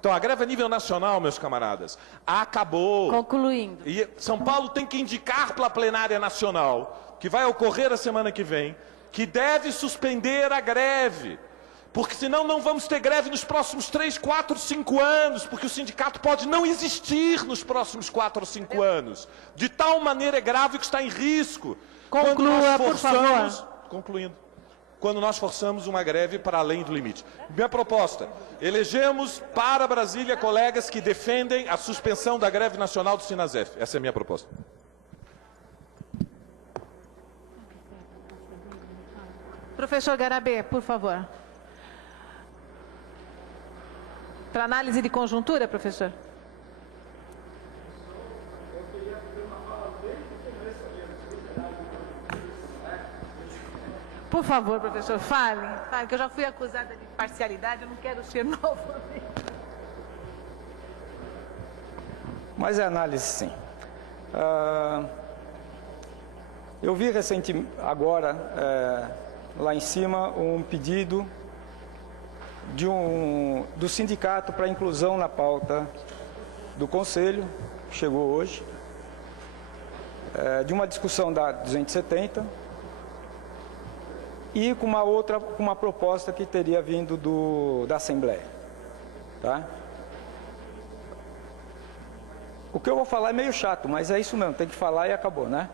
Então, a greve a nível nacional, meus camaradas, acabou. Concluindo. E São Paulo tem que indicar para a plenária nacional, que vai ocorrer a semana que vem, que deve suspender a greve. Porque senão não vamos ter greve nos próximos 3, 4, 5 anos, porque o sindicato pode não existir nos próximos 4 ou 5 anos. De tal maneira é grave que está em risco. Conclua, por favor. Concluindo. Quando nós forçamos uma greve para além do limite. Minha proposta, elegemos para Brasília colegas que defendem a suspensão da greve nacional do Sinasef. Essa é a minha proposta. Professor Garabê, por favor. Para análise de conjuntura, professor. Por favor, professor, fale, que eu já fui acusada de parcialidade, eu não quero ser novamente. Mas é análise, sim. Eu vi recentemente, agora, lá em cima, um pedido do sindicato para inclusão na pauta do Conselho, que chegou hoje, de uma discussão da 270, e com uma proposta que teria vindo da Assembleia. Tá? O que eu vou falar é meio chato, mas é isso mesmo, tem que falar e acabou, né?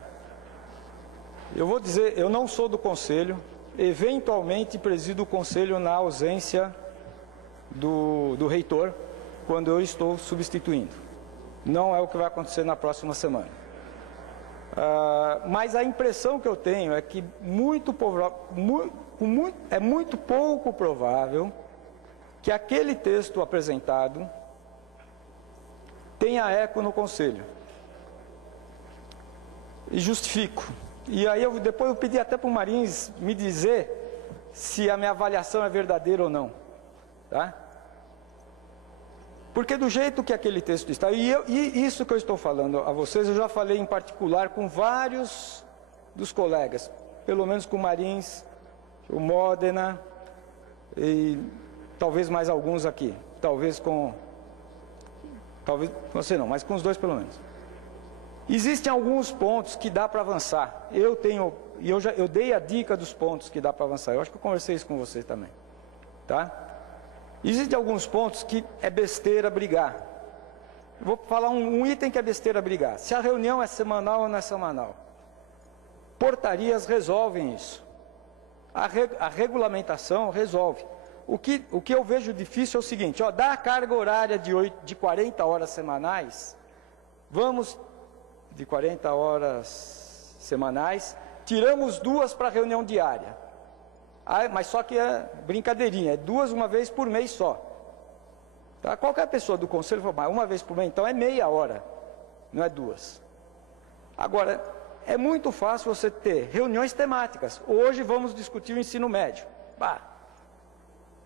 Eu vou dizer, eu não sou do Conselho, eventualmente presido o Conselho na ausência do reitor, quando eu estou substituindo. Não é o que vai acontecer na próxima semana. Mas a impressão que eu tenho é que é muito pouco provável que aquele texto apresentado tenha eco no Conselho. E justifico. E aí depois eu pedi até para o Marins me dizer se a minha avaliação é verdadeira ou não. Tá? Porque do jeito que aquele texto está, e isso que eu estou falando a vocês, eu já falei em particular com vários dos colegas, pelo menos com o Marins, o Modena, e talvez mais alguns aqui, talvez você não, mas com os dois pelo menos. Existem alguns pontos que dá para avançar, eu dei a dica dos pontos que dá para avançar, eu acho que eu conversei isso com vocês também, tá? Existem alguns pontos que é besteira brigar. Vou falar um item que é besteira brigar. Se a reunião é semanal ou não é semanal. Portarias resolvem isso. A regulamentação resolve. O que eu vejo difícil é o seguinte, dá a carga horária de 40 horas semanais, de 40 horas semanais, tiramos 2 para reunião diária. Mas só que é brincadeirinha, é 2 uma vez por mês só. Tá? Qualquer pessoa do Conselho fala, uma vez por mês, então é meia hora, não é 2. Agora, é muito fácil você ter reuniões temáticas. Hoje vamos discutir o ensino médio.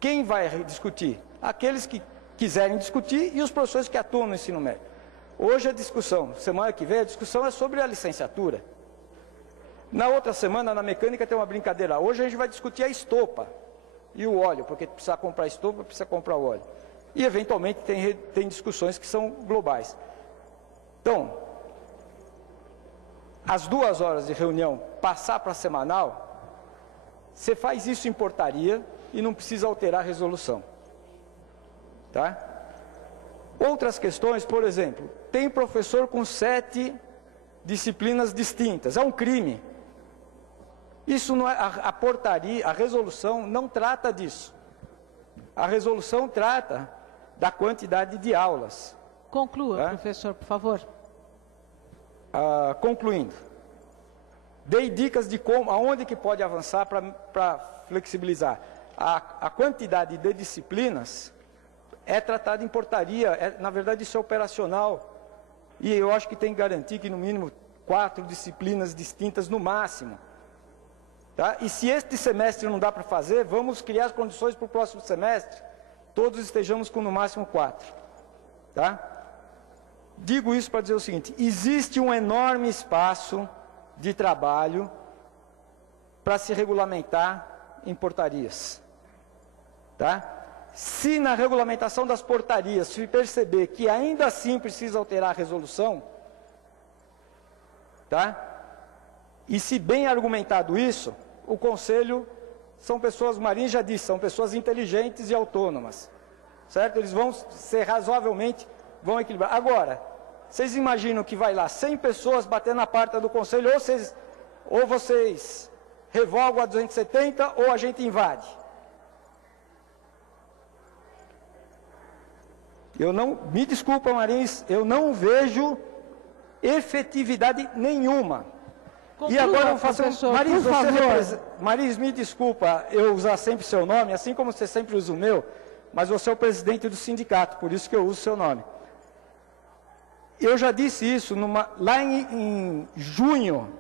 Quem vai discutir? Aqueles que quiserem discutir e os professores que atuam no ensino médio. Hoje a discussão, semana que vem, a discussão é sobre a licenciatura. Na outra semana, na mecânica, tem uma brincadeira. Hoje a gente vai discutir a estopa e o óleo, porque precisa comprar estopa, precisa comprar o óleo. E, eventualmente, tem discussões que são globais. Então, as 2 horas de reunião, passar para semanal, você faz isso em portaria e não precisa alterar a resolução. Tá? Outras questões, por exemplo, tem professor com 7 disciplinas distintas. É um crime. Isso não é, a portaria, a resolução não trata disso. A resolução trata da quantidade de aulas. Conclua, tá? Professor, por favor. Concluindo, dei dicas de aonde que pode avançar para flexibilizar. A quantidade de disciplinas é tratada em portaria, na verdade isso é operacional. E eu acho que tem que garantir que no mínimo 4 disciplinas distintas no máximo. Tá? E se este semestre não dá para fazer, vamos criar as condições para o próximo semestre, todos estejamos com no máximo 4. Tá? Digo isso para dizer o seguinte, existe um enorme espaço de trabalho para se regulamentar em portarias. Tá? Se na regulamentação das portarias se perceber que ainda assim precisa alterar a resolução, tá? E se bem argumentado isso, o Conselho são pessoas, o Marinho já disse, são pessoas inteligentes e autônomas, certo? Eles vão ser razoavelmente, vão equilibrar. Agora, vocês imaginam que vai lá 100 pessoas batendo na porta do Conselho, ou vocês revogam a 270 ou a gente invade. Me desculpa, Marins, eu não vejo efetividade nenhuma. Conclua, e agora eu vou fazer professor, Marins, Marins, me desculpa eu usar sempre seu nome, assim como você sempre usa o meu, mas você é o presidente do sindicato, por isso que eu uso seu nome. Eu já disse isso lá em junho,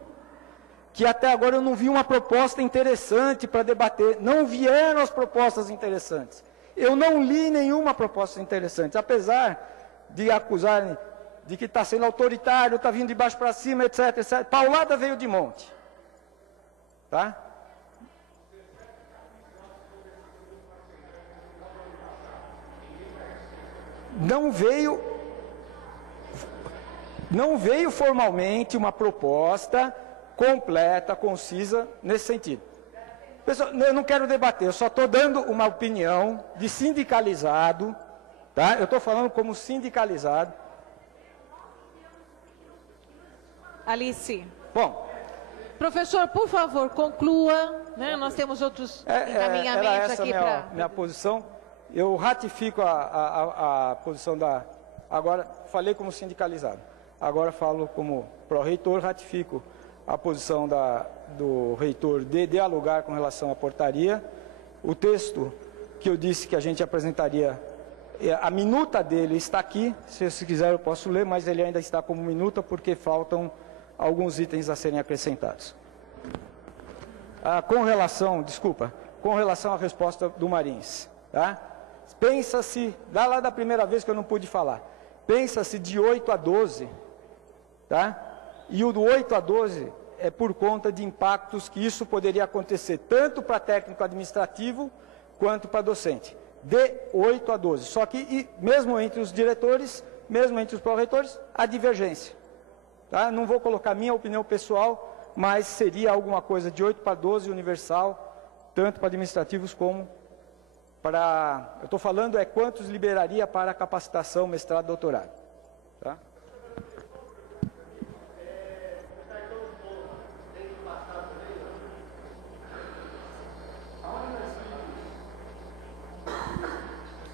que até agora eu não vi uma proposta interessante para debater. Não vieram as propostas interessantes. Eu não li nenhuma proposta interessante, apesar de acusarem de que está sendo autoritário, está vindo de baixo para cima, etc, etc. Paulada veio de monte. Tá? Não veio formalmente uma proposta completa, concisa, nesse sentido. Pessoal, eu não quero debater, eu só estou dando uma opinião de sindicalizado, tá? Eu estou falando como sindicalizado. Alice. Bom. Professor, por favor, conclua, né? Nós temos outros encaminhamentos aqui para... minha posição. Eu ratifico a posição da... Agora, falei como sindicalizado. Agora falo como pró-reitor, ratifico a posição do reitor de dialogar com relação à portaria. O texto que eu disse que a gente apresentaria, a minuta dele está aqui, se quiser eu posso ler, mas ele ainda está como minuta porque faltam alguns itens a serem acrescentados. Com relação à resposta do Marins, tá? Pensa-se, lá da primeira vez que eu não pude falar, pensa-se de 8 a 12, tá? E o do 8 a 12 é por conta de impactos que isso poderia acontecer tanto para técnico administrativo quanto para docente. De 8 a 12. Só que, mesmo entre os diretores, mesmo entre os pró-reitores, há divergência. Tá? Não vou colocar minha opinião pessoal, mas seria alguma coisa de 8 para 12 universal, tanto para administrativos como para... Eu estou falando quantos liberaria para capacitação, mestrado, doutorado. Tá?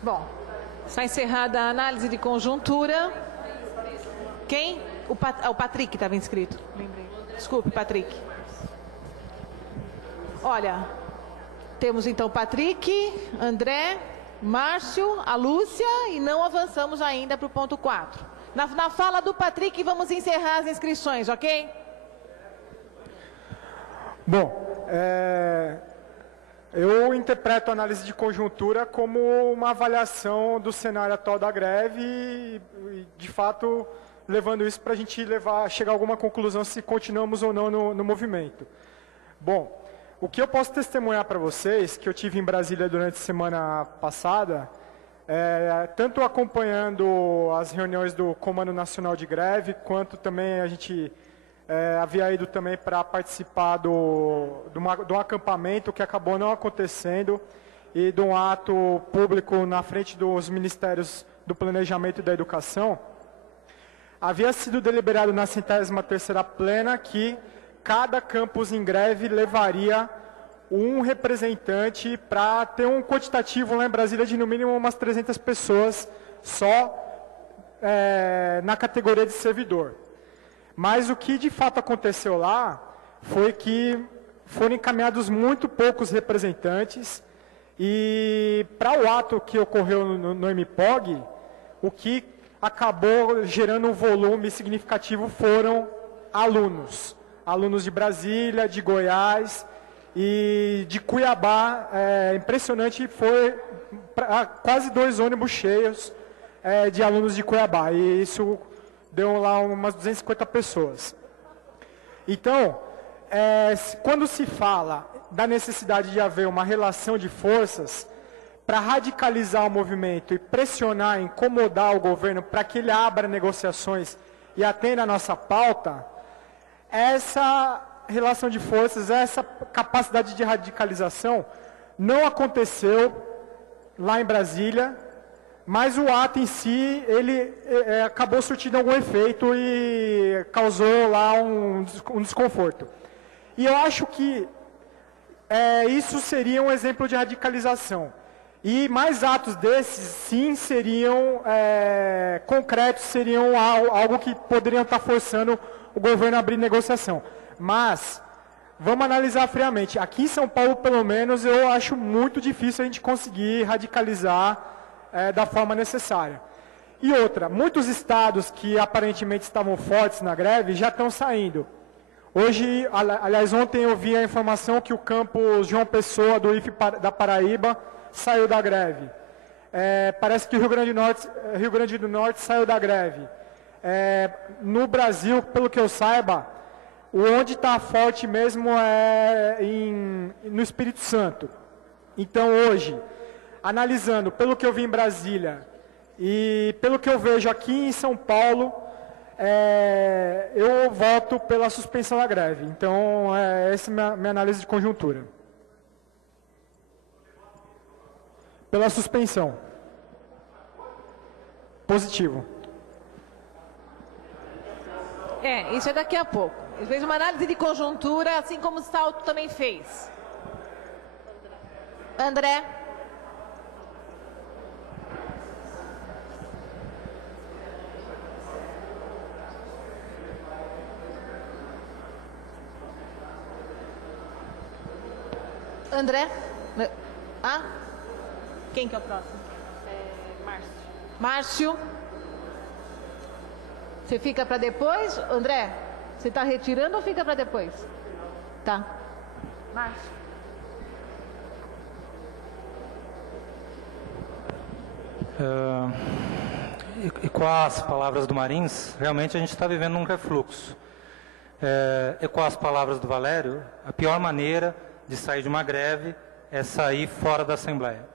Bom, está encerrada a análise de conjuntura. Quem? O Patrick estava inscrito. Lembrei. Desculpe, Patrick. Olha, temos então Patrick, André, Márcio, a Lúcia e não avançamos ainda para o ponto 4. Na fala do Patrick, vamos encerrar as inscrições, ok? Bom, eu interpreto a análise de conjuntura como uma avaliação do cenário atual da greve e de fato, levando isso para a gente chegar a alguma conclusão se continuamos ou não no movimento. Bom, o que eu posso testemunhar para vocês, que eu tive em Brasília durante a semana passada, tanto acompanhando as reuniões do Comando Nacional de Greve, quanto também a gente havia ido também para participar de um acampamento que acabou não acontecendo e de um ato público na frente dos Ministérios do Planejamento e da Educação. Havia sido deliberado na 103ª plena que cada campus em greve levaria um representante para ter um quantitativo lá em Brasília de no mínimo umas 300 pessoas só na categoria de servidor. Mas o que de fato aconteceu lá foi que foram encaminhados muito poucos representantes e para o ato que ocorreu no MPOG, o que acabou gerando um volume significativo foram alunos de Brasília, de Goiás e de Cuiabá. Impressionante, foi quase 2 ônibus cheios de alunos de Cuiabá, e isso deu lá umas 250 pessoas. Então, quando se fala da necessidade de haver uma relação de forças, para radicalizar o movimento e pressionar, incomodar o governo para que ele abra negociações e atenda a nossa pauta, essa relação de forças, essa capacidade de radicalização não aconteceu lá em Brasília, mas o ato em si, ele acabou surtindo algum efeito e causou lá um desconforto. E eu acho que isso seria um exemplo de radicalização. E mais atos desses, sim, seriam concretos, seriam algo que poderiam estar forçando o governo a abrir negociação. Mas, vamos analisar friamente. Aqui em São Paulo, pelo menos, eu acho muito difícil a gente conseguir radicalizar da forma necessária. E outra, muitos estados que aparentemente estavam fortes na greve já estão saindo. Hoje, aliás, ontem eu vi a informação que o campus João Pessoa, do IFE da Paraíba, saiu da greve. Parece que o Rio Grande do Norte saiu da greve. No Brasil, pelo que eu saiba, onde está forte mesmo é no Espírito Santo. Então, hoje, analisando pelo que eu vi em Brasília e pelo que eu vejo aqui em São Paulo, eu voto pela suspensão da greve. Então, essa é a minha análise de conjuntura. Pela suspensão. Positivo. Isso é daqui a pouco. Ele fez uma análise de conjuntura, assim como o Salto também fez. André. André. Quem que é o próximo? Márcio. Márcio. Você fica para depois? André, você está retirando ou fica para depois? Tá. Márcio. E com as palavras do Marins, realmente a gente está vivendo um refluxo. E com as palavras do Valério, a pior maneira de sair de uma greve é sair fora da Assembleia.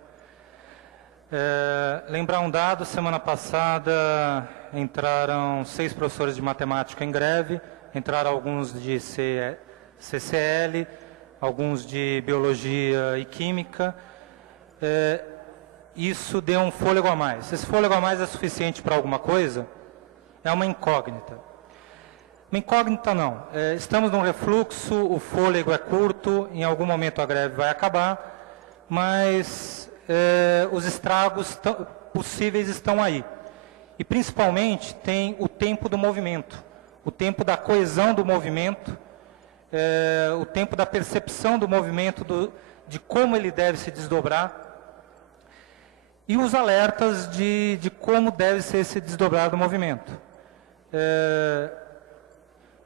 Lembrar um dado, semana passada entraram 6 professores de matemática em greve, entraram alguns de CCL, alguns de biologia e química. Isso deu um fôlego a mais. Esse fôlego a mais é suficiente para alguma coisa? É uma incógnita. Uma incógnita não. Estamos num refluxo, o fôlego é curto, em algum momento a greve vai acabar, mas os estragos possíveis estão aí. E principalmente tem o tempo do movimento, o tempo da coesão do movimento, o tempo da percepção do movimento, de como ele deve se desdobrar, e os alertas de como deve ser esse desdobrar do movimento.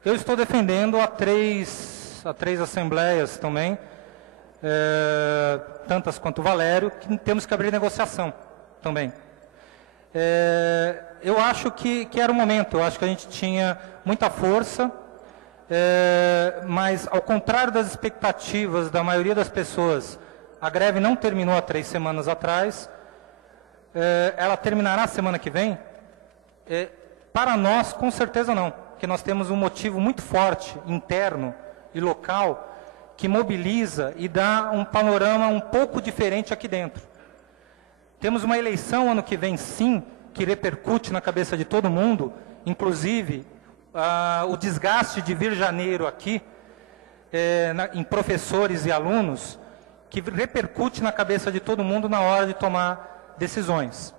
Eu estou defendendo a três assembleias também, tantas quanto o Valério, que temos que abrir negociação também. Eu acho que era o momento, eu acho que a gente tinha muita força, mas ao contrário das expectativas da maioria das pessoas, a greve não terminou há 3 semanas atrás, ela terminará semana que vem? Para nós, com certeza não, porque nós temos um motivo muito forte, interno e local, que mobiliza e dá um panorama um pouco diferente aqui dentro. Temos uma eleição ano que vem, sim, que repercute na cabeça de todo mundo, inclusive o desgaste de vir janeiro aqui, em professores e alunos, que repercute na cabeça de todo mundo na hora de tomar decisões.